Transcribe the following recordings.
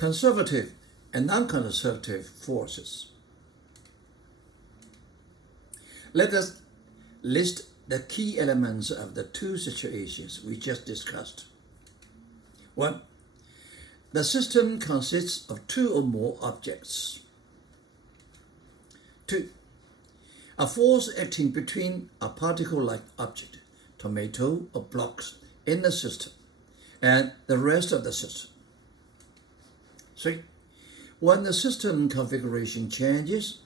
conservative and non-conservative forces. Let us list the key elements of the two situations we just discussed. 1. The system consists of two or more objects. 2. A force acting between a particle-like object, tomato or blocks, in the system and the rest of the system. 3. When the system configuration changes,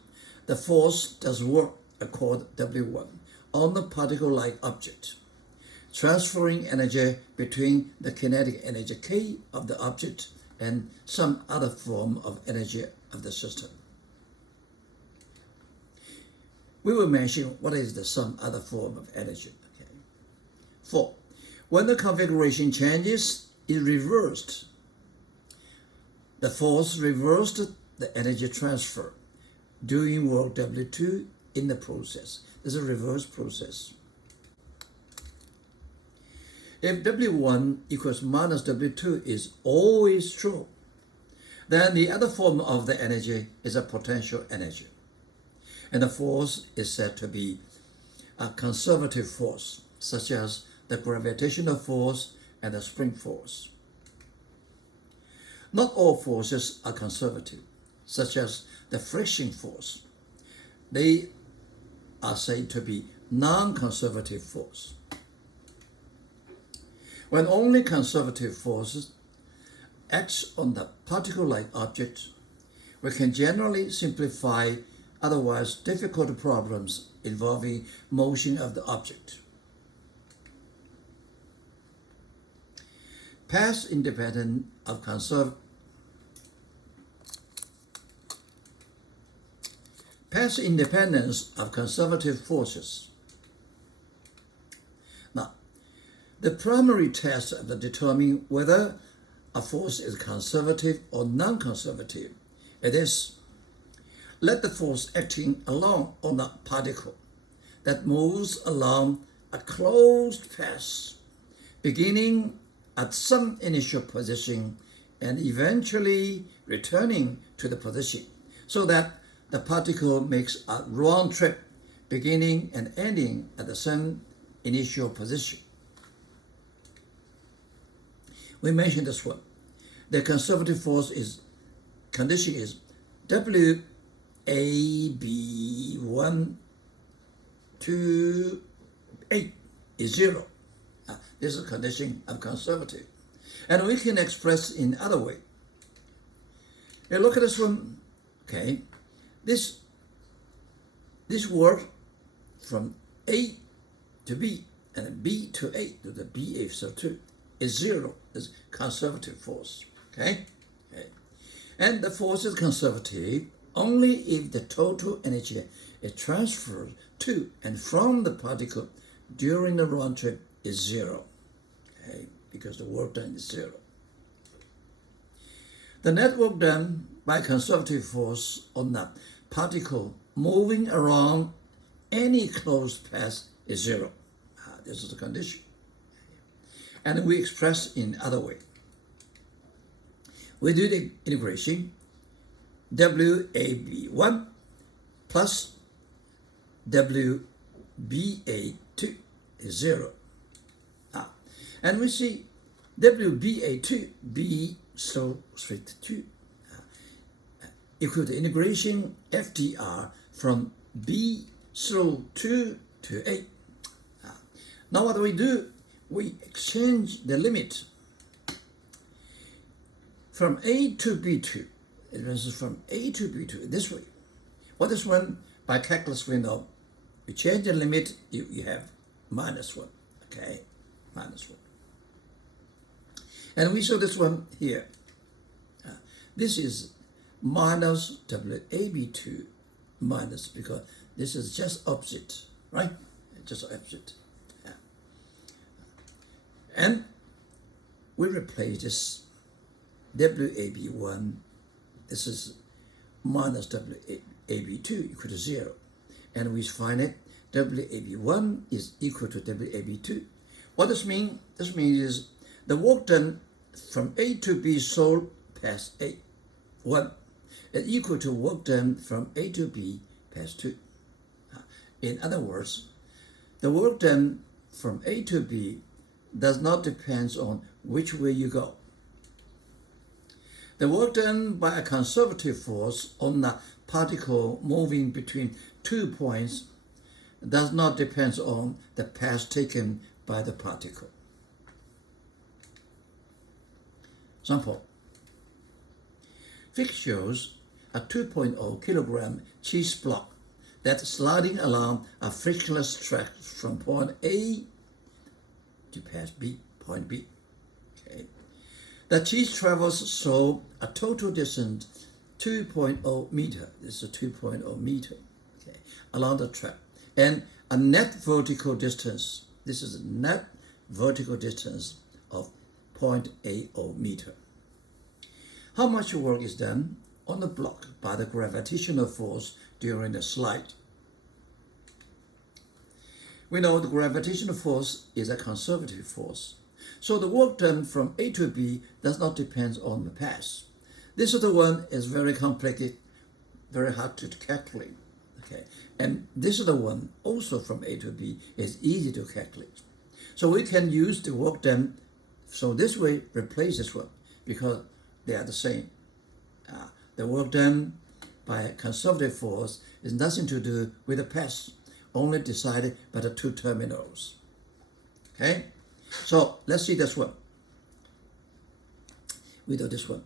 the force does work called W1 on the particle-like object, transferring energy between the kinetic energy K of the object and some other form of energy of the system. We will mention what is the some other form of energy. Okay. 4. When the configuration changes, it reversed. The force reversed the energy transfer, doing work W2 in the process. This is a reverse process. If W1 equals minus W2 is always true, then the other form of the energy is a potential energy. And the force is said to be a conservative force, such as the gravitational force and the spring force. Not all forces are conservative, such as the friction force. They are said to be non-conservative force. When only conservative forces act on the particle-like object, we can generally simplify otherwise difficult problems involving motion of the object. Path independence of conservative forces. Now, the primary test of determining whether a force is conservative or non-conservative, it is, let the force acting along on a particle that moves along a closed path, beginning at some initial position and eventually returning to the position, so that the particle makes a round trip, beginning and ending at the same initial position. We mentioned this one. The conservative force condition is WAB1 to 8 is 0. This is a condition of conservative. And we can express in other way. Now look at this one. Okay. This word from A to B and B to A to the BA so 2 is 0, is conservative force. Okay? And the force is conservative only if the total energy is transferred to and from the particle during the round trip is 0. Okay? Because the work done is 0. The net work done by conservative force on the particle moving around any closed path is 0. This is the condition. And we express in other way. We do the integration. WAB1 plus WBA2 is 0. And we see WBA2, B so straight 2, equal to integration FDR from B through 2 to 8. Now what do? We exchange the limit from A to B2. It means from A to B2 this way. What is one? By calculus we know. You change the limit, you have minus 1. Okay, minus 1. And we saw this one here. This is minus WAB2 minus, because this is just opposite, right? Just opposite. And we replace this WAB1, this is minus WAB2 equal to 0. And we find it WAB1 is equal to WAB2. What does mean? This means is the work done from A to B sold past A 1 is equal to work done from A to B past 2. In other words, the work done from A to B does not depend on which way you go. The work done by a conservative force on a particle moving between 2 points does not depend on the path taken by the particle. Example: figure shows a 2.0 kilogram cheese block that's sliding along a frictionless track from point A to past B, point B. Okay. The cheese travels so a total distance 2.0 meter. This is a 2.0 meter, okay, along the track, and a net vertical distance. This is a net vertical distance of 0.80 meter. How much work is done on the block by the gravitational force during the slide? We know the gravitational force is a conservative force, so the work done from A to B does not depend on the path. This other one is very complicated, very hard to calculate. Okay, and this other one also from A to B is easy to calculate. So we can use the work done, so this way replace this one because they are the same. The work done by a conservative force is nothing to do with the path, only decided by the two terminals. Okay, so let's see this one. We do this one.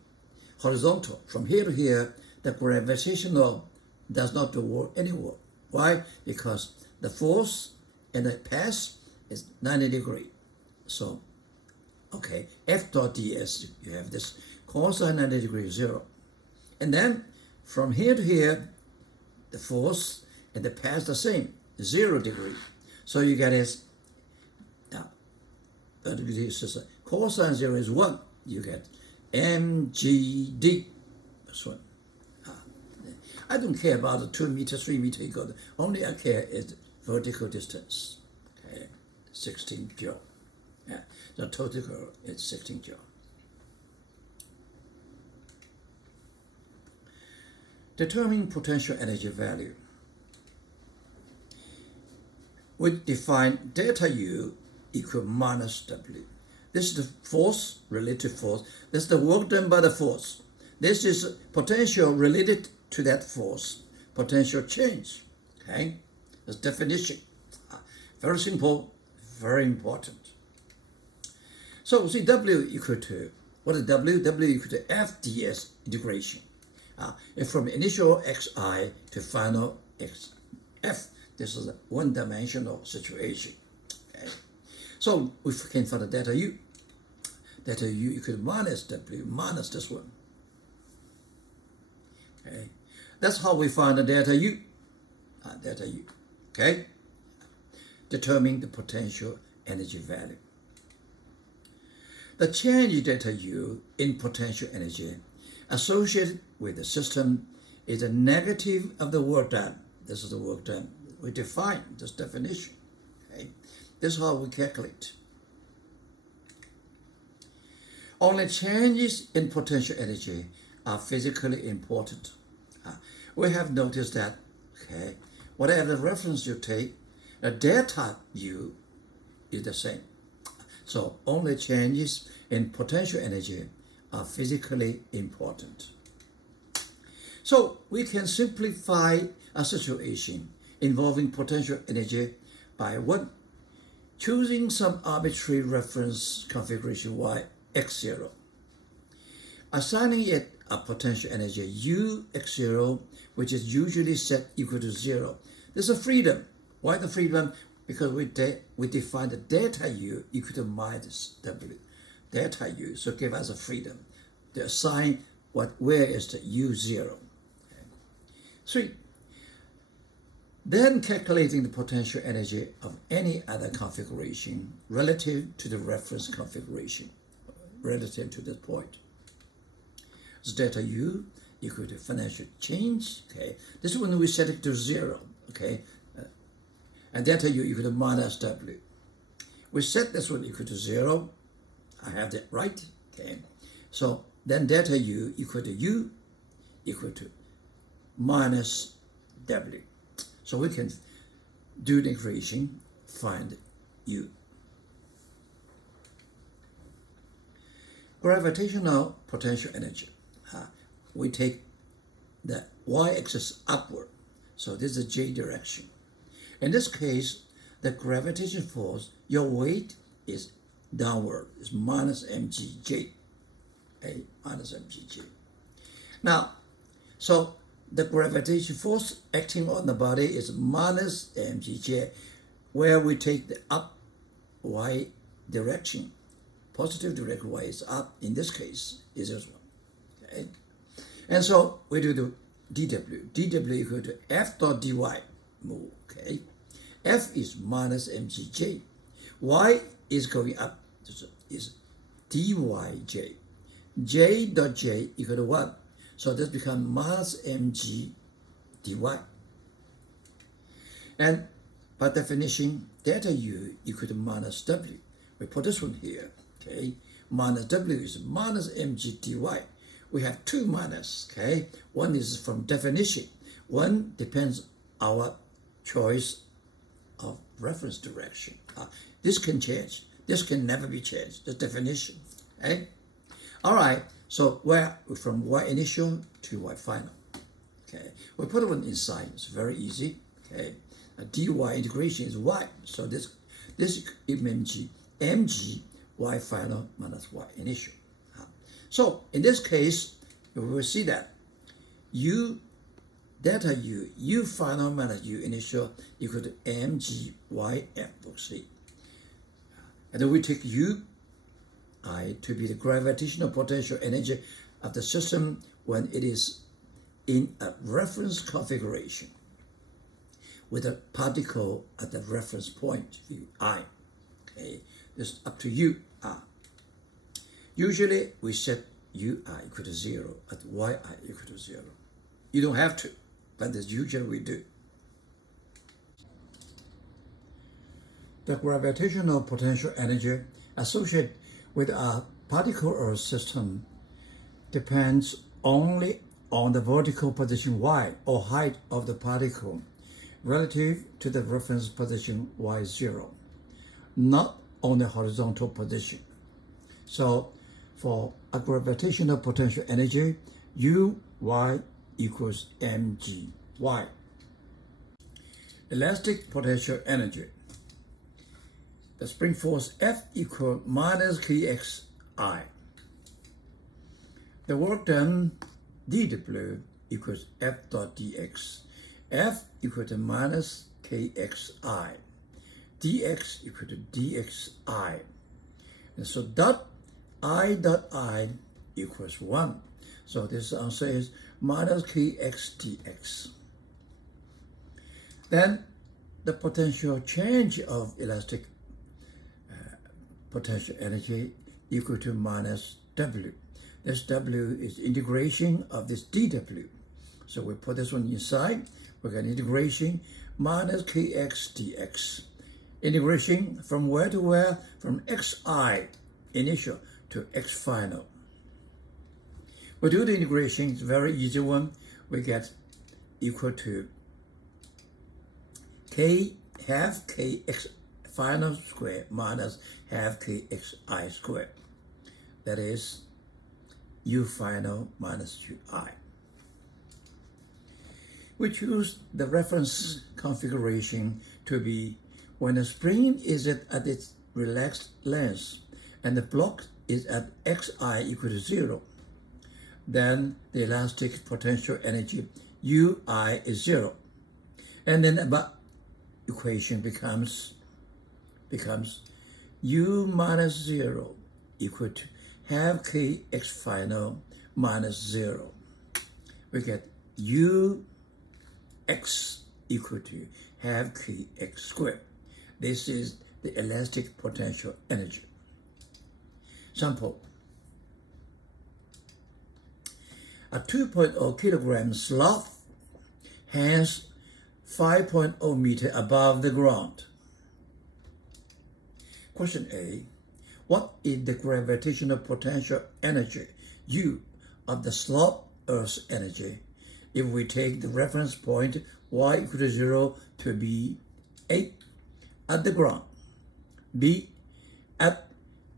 Horizontal, from here to here, the gravitational does not do any work. Why? Because the force and the path is 90 degrees. So, okay, F dot ds, you have this cosine 90 degrees 0. And then from here to here, the force and the path the same, 0 degree. So you get this, now, cosine 0 is 1. You get mgd. That's one. I don't care about the 2 meter, 3 meter equal. Only I care is vertical distance. Okay, 16 joule. Yeah, the total is 16 joule. Determining potential energy value. We define delta U equal minus W. This is the force, relative force. This is the work done by the force. This is potential related to that force. Potential change. Okay? That's definition. Very simple, very important. So see W equal to, what is W? W equal to F ds integration. From initial xi to final xf. This is a one-dimensional situation. Okay? So we can find the delta U. Delta U equal to minus W minus this one. Okay? That's how we find the delta U. Delta U. Okay? Determine the potential energy value. The change in delta U in potential energy associated with the system is a negative of the work done. This is the work done. We define this definition. Okay? This is how we calculate. Only changes in potential energy are physically important. We have noticed that, okay, whatever reference you take, the delta U is the same. So only changes in potential energy are physically important. So we can simplify a situation involving potential energy by one, choosing some arbitrary reference configuration y x0, assigning it a potential energy u x0, which is usually set equal to 0. There's a freedom. Why the freedom? Because we define the delta u equal to minus w. Delta u, so give us a freedom to assign where is the u0. Okay. 3. Then calculating the potential energy of any other configuration relative to the reference configuration, relative to this point. So delta U equal to financial change. Okay, this is when we set it to 0. Okay, and delta U equal to minus W. We set this one equal to 0. I have that right. Okay, so then delta U equal to U equal to minus W. So we can do the equation, find U. Gravitational potential energy. We take the y-axis upward. So this is the J direction. In this case, the gravitation force, your weight is downward, is minus mgj. Minus mgj. Now, so the gravitation force acting on the body is minus mgj, where we take the up y direction. Positive direction y is up. In this case, is this one. Okay? And so we do the dw. dw equal to f dot dy move. Okay? F is minus mgj. Y is going up. Is dyj. J dot j equal to 1. So this becomes minus mg dy. And by definition, delta U equal to minus W. We put this one here. Okay? Minus W is minus mg dy. We have two minus. Okay? One is from definition. One depends our choice of reference direction. This can change. This can never be changed. The definition. Okay? All right. So where from y initial to y final. Okay. We put it inside. It's very easy. Okay. A dy integration is y. So this mg y final minus y initial. So in this case, we will see that u delta u final minus u initial equal to mg yf. See. And then we take u I to be the gravitational potential energy of the system when it is in a reference configuration with a particle at the reference point I. Okay, this is up to you. Usually we set ui equal to 0 at yi equal to 0. You don't have to, but that's usually we do. The gravitational potential energy associated with a particle or system depends only on the vertical position y or height of the particle relative to the reference position y0, not on the horizontal position. So for a gravitational potential energy, Uy equals mgy. Elastic potential energy. The spring force F equals minus kxi. The work done dw equals F dot dx. F equal to minus kxi. Dx equal to dxi. And so dot I equals 1. So this answer is minus kx dx. Then the potential change of elastic potential energy equal to minus W. This W is integration of this dW. So we put this one inside. We get integration minus kx dx. Integration from where to where? From xi initial to x final. We do the integration. It's a very easy one. We get equal to k half kx final square minus half kxi square. That is u final minus ui. We choose the reference configuration to be when the spring is at its relaxed length and the block is at xi equal to 0. Then the elastic potential energy ui is 0. And then the equation becomes u minus 0 equal to half kx final minus 0. We get u x equal to half kx squared. This is the elastic potential energy. Sample. A 2.0 kilogram sloth hangs 5.0 meter above the ground. Question A. What is the gravitational potential energy U of the sloth Earth's energy. If we take the reference point y equal to 0 to be 8 at the ground, b at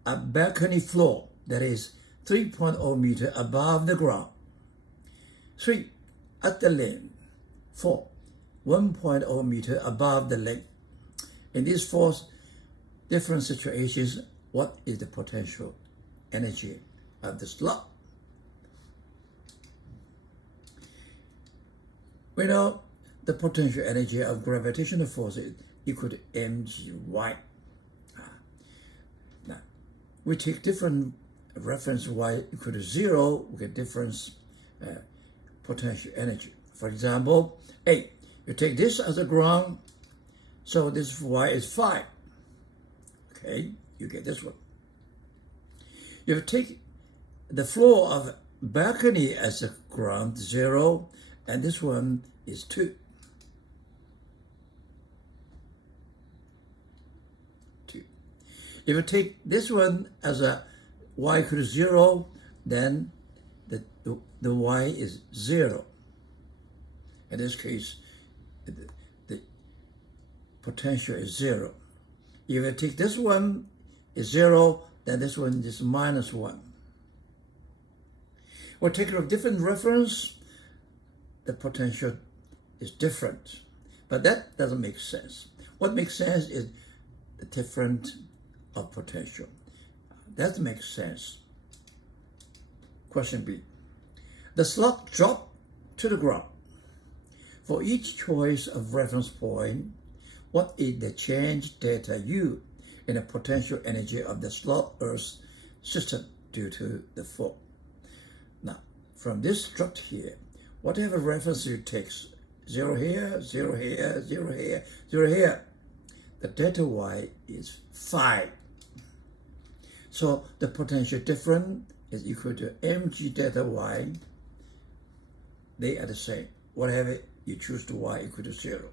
a balcony floor that is 3.0 meter above the ground, 3 at the lane, 4 1.0 meter above the lake. In these four different situations, what is the potential energy of the slot? We know the potential energy of gravitational force is equal to mgy. Now, we take different reference y equal to 0, we get different potential energy. For example, A, you take this as a ground, so this y is 5. Okay, you get this one. You take the floor of balcony as a ground, 0, and this one is 2. 2. If you take this one as a y equal to 0, then the y is 0. In this case, the potential is 0. If you take this one is 0, then this one is minus 1. We'll take a different reference, the potential is different. But that doesn't make sense. What makes sense is the difference of potential. That makes sense. Question B. The slot dropped to the ground. For each choice of reference point, what is the change delta U in the potential energy of the slot Earth system due to the fall? Now, from this structure here, whatever reference you take, 0 here, 0 here, 0 here, 0 here, the delta Y is 5. So the potential difference is equal to mg delta Y. They are the same. Whatever you choose to Y equal to 0.